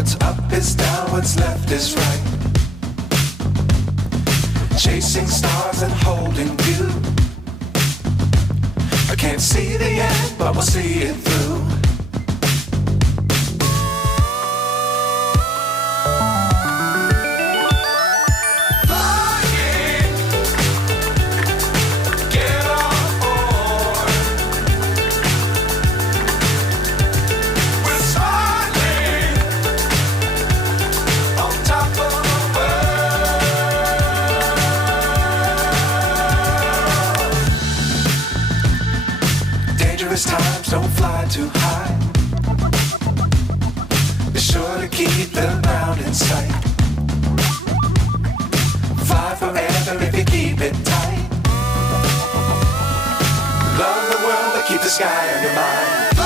What's up is down, what's left is right. Chasing stars and holding you. I can't see the end, but we'll see it through. Times don't fly too high. Be sure to keep the ground in sight. Fly forever if you keep it tight. Love the world but keep the sky on your mind.